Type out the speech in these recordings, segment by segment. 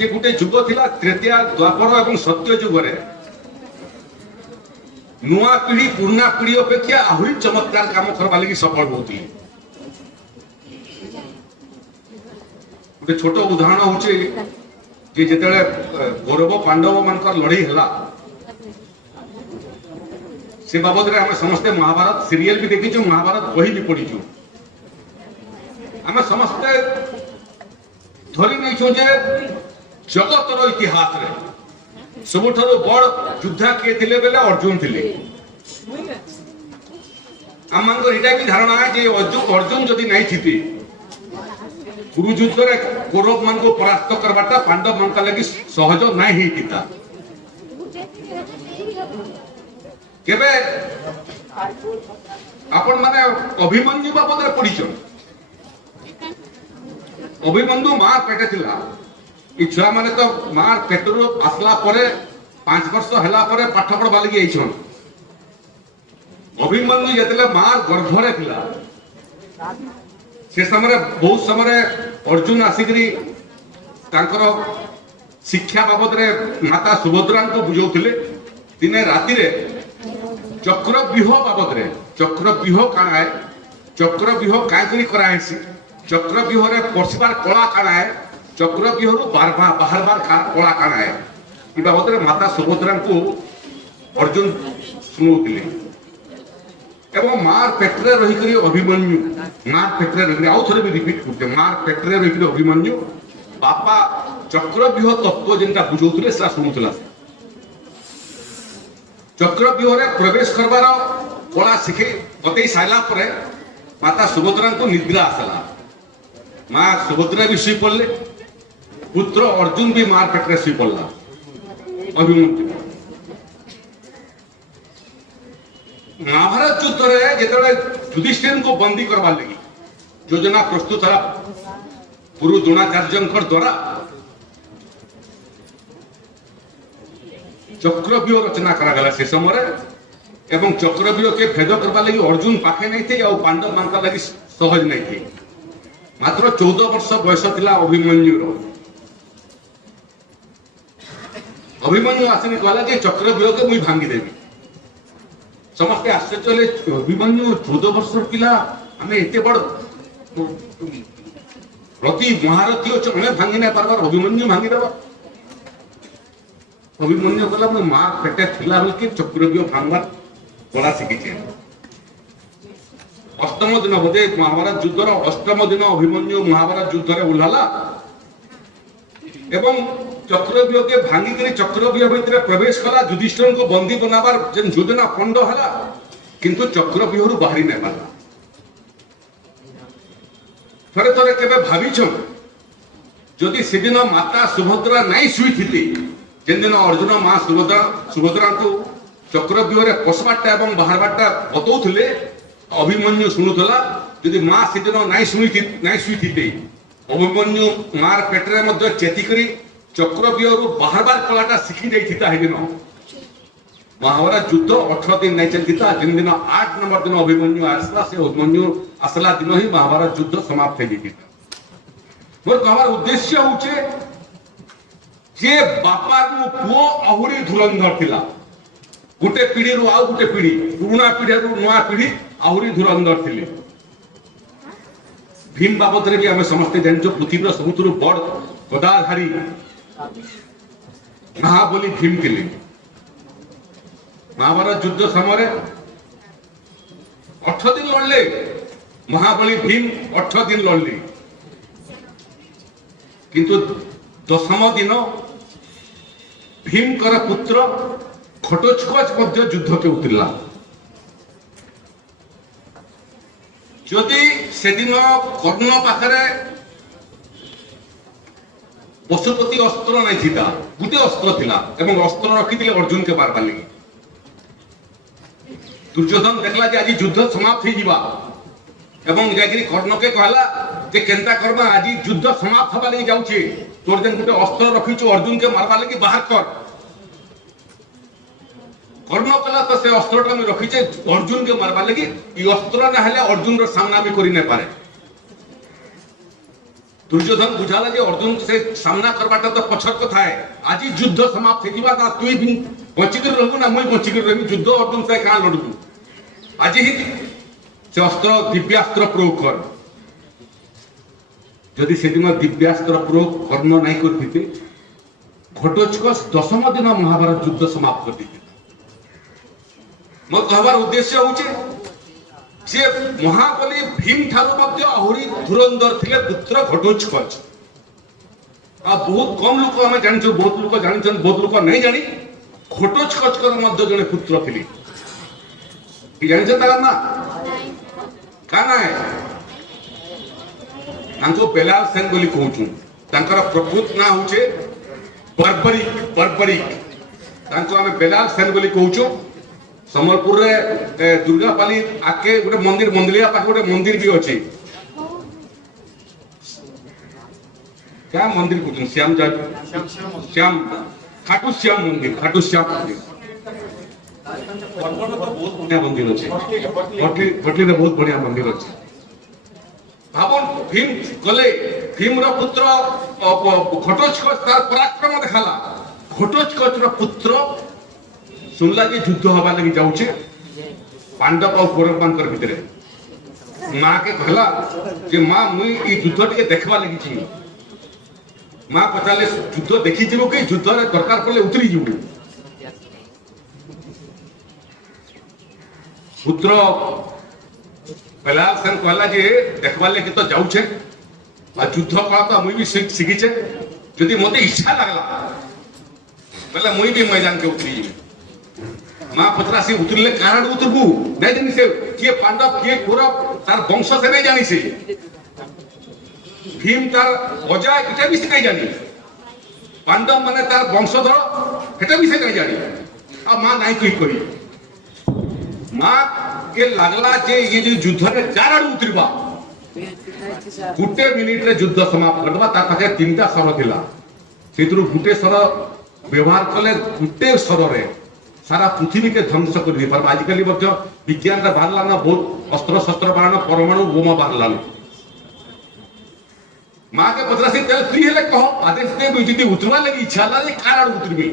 जे गोटे जुग थिला तृतीय द्वापर एवं सत्य जुगरे नुआ पीढ़ी पुराना पीढ़ी अपेक्षा आहरी चमत्कार काम करवा लगी सफल होती। गोटे छोट उदाहरण होचे जे जेतेले कौरव पांडव मानकर लड़ाई हला से बाबद रे हमें समस्ते महाभारत सीरियल भी देखी, महाभारत बही भी पढ़ी, आम समस्ते धरी नहीं जे जगतर इतिहास रे सबुठारु बड़ योद्धा किए थिले बेले अर्जुन थिले। आम मानकर एटा भी धारणा है जे अर्जुन जदि नहीं थिते गुरु युद्ध रे कौरव मान को परास्त करबाटा पांडव मान का लगी सहज नहीं हिता। केबे आपण माने अभिमन्यु बाबद रे पढ़ी, अभिमन्यु मां पेटे थिला, ई छुआ माने तो मां पेटरो आसला परे 5 वर्ष हला परे पाठ पढ़वा लगी आइछन। अभिमन्यु जेतले मां गर्भ रे थिला से समय बहुत समय अर्जुन आसिकरी तांकर शिक्षा बाबद रे माता सुभद्रा को बुझौथिले। दिने राति रे चक्रव्यूह बाबद रे, चक्रव्यूह काना है, चक्रव्यूह कांकरी करायसी, चक्रव्यूह रे पसिबार कला काना है, चक्रव्यूह रु बाहर कला काना है, ई बाबद रे माता सुभद्रा को अर्जुन सुनौथिले। एवं मार पेटरे रही करी अभिमन्यु मार पेटरे रही आउ थरे भी रिपीट करते मार पेटरे रही करी अभिमन्यु बापा चक्रव्यूह तत्व जेनटा बुझौथिले सा सुनुथला। चक्रव्यूह रे प्रवेश करबार कला शिखे बतई साइला परे माता सुभद्रा को निद्रा आसला। मां सुभद्रा भी सुई पड़ले, पुत्र अर्जुन भी मार पेटरे सुई पड़ला। अभिमन्यु महाभारत युद्ध रे जेतले युधिष्ठिर को बंदी करवा लगी योजना प्रस्तुत हला गुरु द्रोणाचार्यंकर द्वारा चक्रव्यूह रचना करा गला से समय एवं चक्रव्यूह के भेद करवा लगी अर्जुन पाखे नहीं थे और पांडव मान का लगी सहज नहीं थे। मात्र 14 वर्ष बयस थिला अभिमन्यु। अभिमन्यु आसिनी कहला जे चक्रव्यूह के मुई भांगी देवी। समस्ते आश्चर्य अभिमन्यु 14 वर्ष पिला आमे एते बड़ प्रति महारथी अच्छे हमें भांगी नहीं पारबार अभिमन्यु भांगी देवा। अभिमन्यु कहला मो मां पेटे थिला बेल के चक्रव्यूह भांगबार कला शिखिछे। अष्टम दिन बोधे महाभारत युद्धर अष्टम दिन अभिमन्यु महाभारत युद्ध रे उल्हाला एवं चक्रव्यूह के भांगी करी चक्रव्यूह भीतर प्रवेश कला युधिष्ठिर को बंदी बनाबार जेन योजना पंड हला किंतु चक्रव्यूह रु बाहरी नै पाला। थरे थरे केबे भाबिछन जदि सेदिन माता सुभद्रा नहीं सुई थिति जेन दिन अर्जुन मां सुभद्रा को चक्रव्यूह रे पसबाटा एवं बाहरबाटा बतौथिले अभिमन्यु सुनुथला। जदि मां सेदिन नहीं सुई थिति अभिमन्यु मार पेटरे मध्य चेती करी चक्रव्यूह रु बाहर कलाटा शिखी जाइथिता हे दिन महाभारत युद्ध 18 दिन नहीं चलता। जिन दिन 8 नंबर दिन अभिमन्यु आसला से अभिमन्यु आसला दिन ही महाभारत युद्ध समाप्त हो जाता। मोर कहबार उद्देश्य होचे जे बापा को पुओ आहुरी धुरंधर थिला। गोटे पीढ़ी रु आउ गोटे पीढ़ी पुराना पीढ़ी रु नया पीढ़ी आहुरी धुरंधर थिले। भीम बाबद रे भी हमें समझते जानछो पृथ्वी सबुठु बड़ गदाधारी महाबली भीम थिले। महाभारत युद्ध समय 8 दिन लड़ले महाबली भीम 8 दिन लड़ले किंतु 10म दिन भीम कर पुत्र घटोत्कच मध्य युद्ध के उतरला। जदि से दिन कर्ण पाखरे पशुपति अस्त्र नहीं थिता गोटे अस्त्र थिला एवं अस्त्र रखिथिले अर्जुन के मारबा लगी। दुर्योधन देखला जे आज युद्ध समाप्त हो जिबा एवं जागिरी कर्ण के कहला जे केनता कर्मा आज युद्ध समाप्त होबा लगी जाउछे तोर जेन गोटे अस्त्र रखिछु अर्जुन के मारबा लगी बाहर कर। कर्ण कहला तो से अस्त्रटा में रखिछे अर्जुन के मारबा लगी ई अस्त्र ना हेले अर्जुन रो सामना भी करि नै पारे। दुर्योधन बुझाला जे अर्जुन से सामना करवाटा तो पछर कथा है। आज युद्ध समाप्त होगा ना तुई भी बचिकर रहबू ना मुई बचिकर रहबी युद्ध अर्जुन से कहाँ लड़बू। आज ही से अस्त्र दिव्यास्त्र प्रयोग कर। जदि से दिन दिव्यास्त्र प्रयोग कर्ण नहीं करते घटोत्कच 10म दिन महाभारत युद्ध समाप्त कर देते। मो कहबार उद्देश्य होचे जे महाबली भीम ठारू मध्य आहुरी धुरंधर थिले पुत्र घटोत्कच। आ बहुत कम लोक आमे जानिछु, बहुत लोक जानिछन, बहुत लोक नहीं जानी घटोत्कच कर मध्य जने पुत्र थिले। कि जानिछ तार ना काना है तांको बेलाल सेन बोली कहूछु। तांकर प्रकृत ना होचे बर्बरिक तांको आमे बेलाल सेन बोली कहूछु। समलपुर रे दुर्गापाली आके गोटे मंदिर मंदिरिया पाखे गोटे मंदिर भी अच्छे। क्या मंदिर कहते श्याम खाटू श्याम मंदिर, खाटू श्याम मंदिर बहुत बढ़िया मंदिर अच्छे। भटली रे बहुत बढ़िया मंदिर अच्छे। भावन भीम गले भीम रो पुत्र घटोत्कच तार पराक्रम देखाला। घटोत्कच रो पुत्र सुनला जे युद्ध हवा लगी जाऊचे पांडव और कौरव मान भितर माँ के कहला जे माँ मुई ई युद्ध टिके देखबा लगी छी। माँ पचाले युद्ध देखी जीवो कि युद्ध रे दरकार पड़ले उतरी जीवो। पुत्र बेलाल सेन कहला जे देखबा लगी तो जाऊचे आ युद्ध कला तो मुई भी शिखीचे। यदि मते इच्छा लागला पहले मुई भी मैदान के उतरी जीवो। माँ पचरा से उतरले कारण उतरबू नहीं जानी से किए पांडव किए कौरव तार वंश से नहीं जानी से भीम तार अजा इटा भी से नहीं जानी पांडव माने तार वंशधर हेटा भी से नहीं जानी। अब माँ नहीं कोई करी माँ के लागला जे ये जो युद्ध रे कारण उतरबा गुटे मिनिट रे युद्ध समाप्त करबा तार पाखे 3टा सर थिला। सेतरु गुटे सर व्यवहार कले गुटे सर रे सारा पृथ्वी के ध्वंस कर दे पर आजिकल विज्ञान का बाहर लाना बहुत अस्त्र शस्त्र बाहर परमाणु बोमा बाहर लाना। माँ के पचरा से तेल फ्री हेले कहो आदेश दे बुझिति उतरवा लगी इच्छा ला जे कारण उतरबी।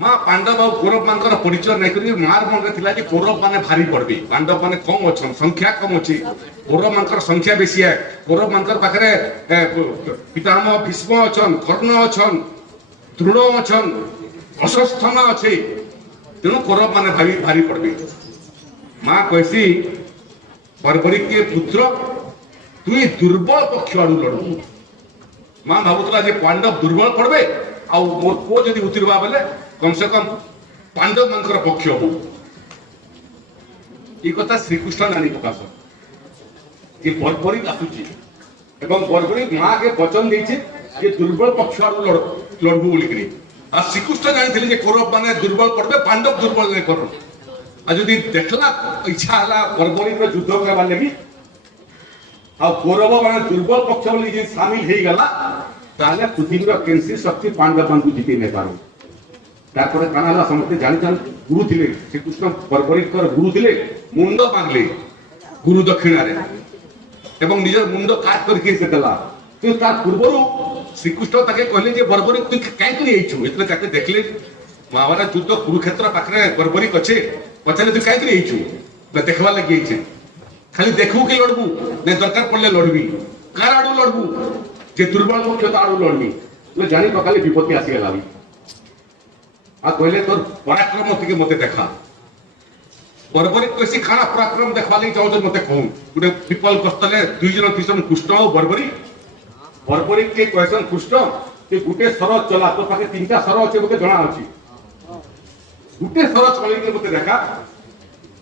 माँ पांडव और कौरव मानकर परिचय नहीं करी मार मन रे थिला जे कौरव माने भारी पड़बे पांडव माने कम अछन संख्या कम अछि कौरव मानकर संख्या बेसी है। कौरव मानकर पाखरे पितामह भीष्म अछन कर्ण अछन द्रोण अछन अशस्थान अच्छे तेणु कौरव माने भारी भारी पड़बे। माँ कैसी बर्बरिक के पुत्र तुई दुर्बल पक्ष आड़ू लड़ू। माँ भावुला जे पांडव दुर्बल पड़बे आउ मोर पुओ जदि उतरवा बेले कम से कम पांडव मानकर पक्ष हो। ये कथा श्रीकृष्ण जानी प्रकाश कि बर्बरिक आसुची एवं बर्बरिक माँ के वचन देछे जे दुर्बल पक्ष आड़ू लड़बू बोलिकरी। आ श्रीकृष्ण जानी जे कौरव माने दुर्बल पड़बे पांडव दुर्बल नहीं कर। आ जदि देखला इच्छा हला बर्बरिक रो युद्ध करबा लेबी आ कौरव माने दुर्बल पक्ष बोली जे शामिल हे गला ताले पृथ्वी रो केंसी शक्ति पांडव मान को जीती नहीं पारो। तापर कानाला समस्त जानि जान गुरु थिले श्रीकृष्ण बर्बरिक कर गुरु थिले मुंड मांगले गुरु दक्षिणा रे एवं निज मुंड काट करके से देला। तो तार पूर्वरु श्रीकृष्ण ताके कहले जे बर्बरिक तू काई करी आइछु एतले ताके देखले महाभारत युद्ध कुरुक्षेत्र पाखरे बर्बरिक अच्छे पछले तू काई करी आइछु बे देखबा लगी आइछे खाली देखबू के लड़बू ने दरकार पड़ले लड़बी कार आडू लड़बू जे दुर्बल पक्ष आडू लड़बी तो जानी पकाले विपत्ति आसी गला आ कहले तोर पराक्रम तिके मते देखा। बर्बरिक कैसी खाना पराक्रम देखबा लगी जाऊ मते कहू गुटे पीपल गस्तले दुई जन तीन कृष्ण और बर्बरिक के क्वेश्चन कृष्ण कि गुटे सर चला तो पाखे 3टा सर अच्छे मते जणा अछि गुटे सर चले के मते देखा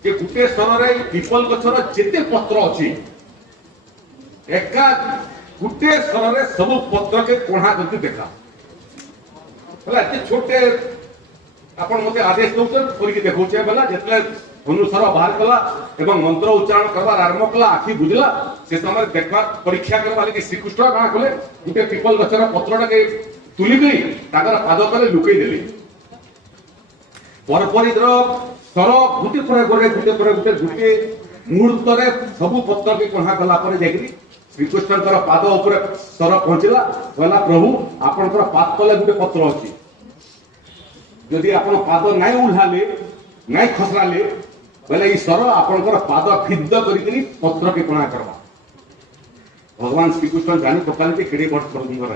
कि गुटे सर रे पीपल गछर जेते पत्र अछि एका गुटे सर रे सब पत्र के कोढ़ा करके देखा हला एते छोटे आपण मते आदेश दउछन करि के देखौछे बला जेतले धनुसर बाहर कला एवं मंत्र उच्चारण करवा आरंभ कला आखि बुझला से समय देखबा परीक्षा करबा लागि श्रीकृष्ण का कले गुटे पीपल गछर पत्रटा के तुली गई ताकर पाद तले लुकई देले। परपरिद्र सर गुटे पर गुटे मुहूर्त रे सब पत्र के कोढ़ा कला पर जाकरी श्रीकृष्ण पाद उपर सर पहुंचला कहला प्रभु आपनकर पाद तले गोटे पत्र अच्छी जदि आप पाद नाई उल्हाले नाई खसराले बोले सर आपनकर पाद फिद्ध करी पत्र के कणा करवा भगवान श्रीकृष्ण जानी पकाते केड़े बड़ सुंदर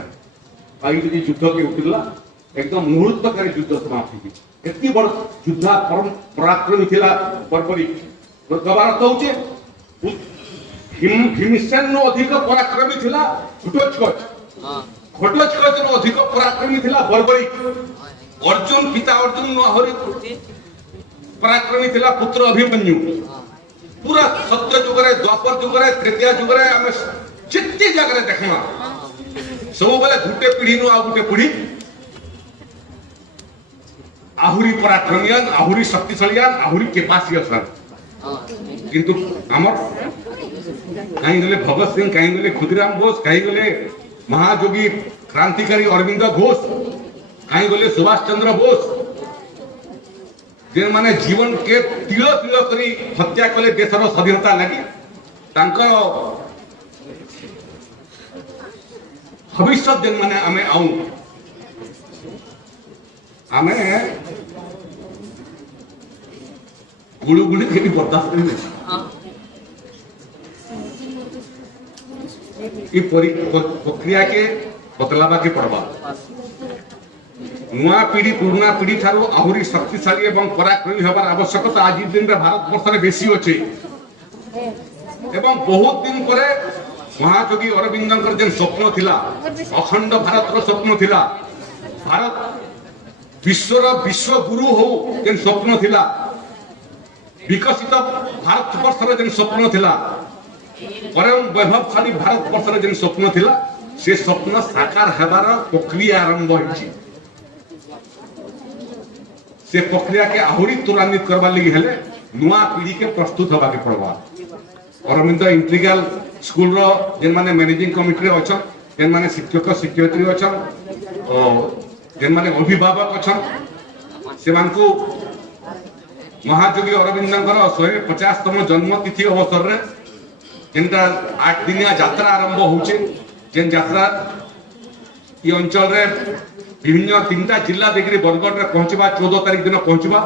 है युद्ध के उठला एकदम मुहूर्तकारी युद्ध समाप्ति की एति बड़ युद्ध परम पराक्रमी थिला बर्बरी गवार तो होचे भीमसेन नो अधिक पराक्रमी थिला घटोत्कच नो अधिक पराक्रमी थिला बर्बरी अर्जुन पिता अर्जुन नो आहुरी पराक्रमी थिला पुत्र अभिमन्यु पूरा सत्य युग रे द्वापर युग रे तृतीय युग रे हम जितनी जगह देखमा सब बेले गुटे पीढ़ी नु आ गुटे पीढ़ी आहुरी पराक्रमियान आहुरी शक्तिशालियान आहुरी केपासियन किंतु हमर कहीं गले भगत सिंह कहीं गले खुदीराम बोस कहीं गले महायोगी क्रांतिकारी अरविंद घोष कहीं गले सुभाष चंद्र बोस जे माने जीवन के तिल तिल करी हत्या कले देशर स्वाधीनता लगी तांकर भविष्य दिन माने आमे आऊ आमे गुड़ू गुड़ी के भी बर्दाश्त नहीं ये प्रक्रिया के बदलावा के पड़वा नुआ पीढ़ी पुराना पीढ़ी ठारू आहुरी शक्तिशाली एवं पराक्रमी हबार आवश्यकता आज दिन रे भारत वर्ष रे बेसी अछि एवं बहुत दिन परे महायोगी अरविंदंकर जेन स्वप्न थिला अखंड भारत रो स्वप्न थिला भारत विश्व गुरु हो जेन स्वप्न थिला विकसित भारत वर्ष रो जेन स्वप्न थिला परम वैभवशाली भारत वर्ष रो जेन स्वप्न थिला से स्वप्न साकार हेबार प्रक्रिया आरंभ होइछि से प्रक्रिया के आहुरी त्वरान्वित करबा लगी हेले नुआ पीढ़ी के प्रस्तुत होबा के पड़वा अरविंद इंटीग्रल स्कूल रो जेन माने मैनेजिंग कमिटी रे अछन जेन माने शिक्षक शिक्षयित्री अछन जेन माने अभिभावक अछन सेमान को महायोगी अरविंदंकर 150तम जन्म तिथि अवसर रे जेनटा 8 दिनिया यात्रा आरंभ होउचे जेन यात्रा ई अंचल रे विभिन्न 3टा जिला देखि बरगढ़ रे पहुंचबा 14 तारिख दिन पहुंचबा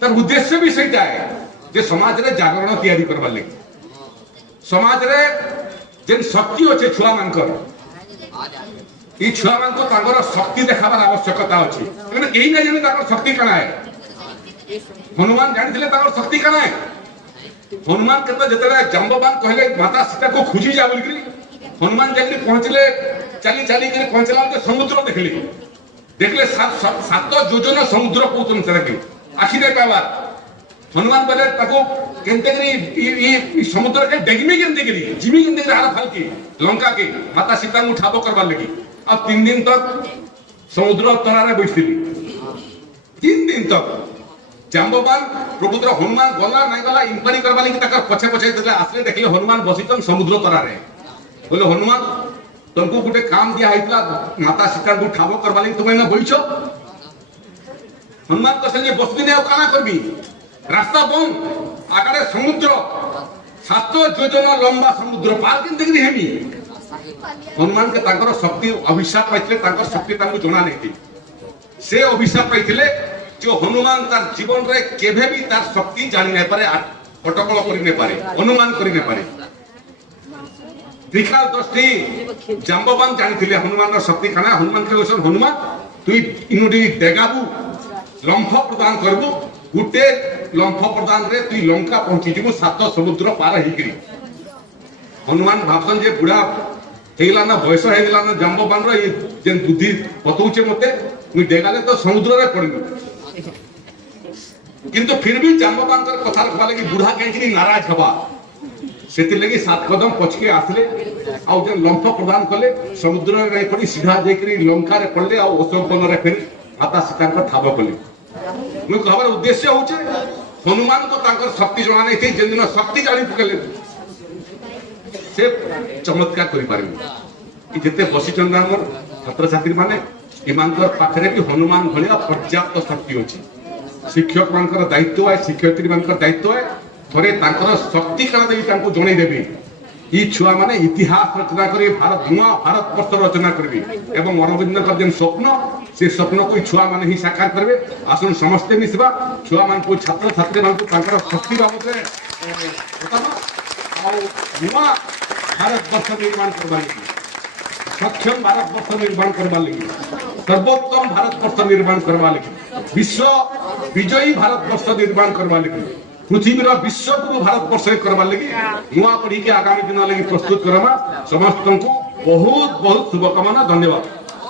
तर उद्देश्य भी सेटा है जे समाज रे जागरण तैयारी करबा लागि समाज रे जेन शक्ति अच्छे छुआ मानकर ई छुआ मान को तांगर शक्ति देखाबार आवश्यकता अछि माने एही ना जानि तांगर शक्ति कना है हनुमान जानि दिले तांगर शक्ति कना है हनुमान केते जतले जंबवान कहले माता सीता को खोजी जा बोलकरी हनुमान जल्दी पहुंचले चली चली के पहुंचला के समुद्र देखले सात योजना समुद्र पहुंचन सरके आखिरे पावा हनुमान बोले ताको केनते करी ई समुद्र के डेगमी केनते करी जिमी केनते करी हाल फालकी लंका के माता सीता को ठाबो करबा लगी अब 3 दिन तक समुद्र तरारे बैठिली 3 दिन तक जाम्बवान प्रभुत्र हनुमान गला नहीं गला इंक्वायरी करबा लगी तकर पछे पछे देखले आसले देखले हनुमान बसितन समुद्र तरारे बोले हनुमान तुमको गुटे काम दिया हैतला माता सीता को ठाबो करबा लगी तुमे न बैठो हनुमान को संगे बसदी ने काना करबी रास्ता बंद आगड़े समुद्र 7 योजना लंबा समुद्र पार किन देखि हेमी हनुमान के तांकर शक्ति अभिशाप पाइले तांकर शक्ति तांको जणा नैति से अभिशाप पाइले जो हनुमान तार जीवन रे केभे भी तार शक्ति जानि नै पारे अटकल करि नै पारे अनुमान करि नै पारे त्रिकाल दृष्टि जाम्बवान जानिथिले हनुमान रो शक्ति खाना हनुमान के ओसन हनुमान तुई इनुडी देगाबू लंफ प्रदान करबू गुटे लंफ प्रदान रे तुई लंका पहुंची जिबू 7 समुद्र पार हिकरी हनुमान भाबसन जे बुढ़ा हेगला ना बयस हेगला ना जाम्बवान रो जेन बुद्धि बतौचे मते मुई देगाले तो समुद्र रे पड़बी किंतु फिर भी जाम्बवान कर कथा रखबा लगी बुढ़ा केंची नाराज हबा सेति लगी 7 कदम पछके आसले आ जे लंफ प्रदान कले समुद्र रे पड़ी सीधा जेकरी लंका रे पड़ले आ अशोक वन रे फिर माता सीता को ठाबो कले मु कहबार उद्देश्य होचे हनुमान को तांकर शक्ति जणा नै थी जेन दिन शक्ति जानि पकले से चमत्कार करि पारिबे कि जते बसिचंद हमर छात्र छात्री माने इमानकर पाखरे भी हनुमान भलिया पर्याप्त शक्ति होची शिक्षक मानकर दायित्व है शिक्षयित्री मानकर दायित्व है थोड़े तांकर शक्ति कला देवी तांको जणै देबे ई छुआ माने इतिहास रचना करी भारत नुआ भारत वर्ष रचना करबी एवं अरविंद जेन स्वप्न से स्वप्न को छुआ माने ही साकार करबे। आसन समस्ते मिसबा छुआ मान को छात्र छात्री मान को तांकर शक्ति बाबते बताबा आ नुआ भारत वर्ष निर्माण करबा लगी, सक्षम भारत वर्ष निर्माण करबा लगी, सर्वोत्तम भारत वर्ष निर्माण करबा लगी, विश्व विजयी भारत वर्ष निर्माण करबा लगी, पृथ्वीर विश्व को भारत वर्ष करबा लगी नुआ पढ़ी के आगामी दिन लगी प्रस्तुत करमा। समस्त को बहुत बहुत शुभकामना, धन्यवाद।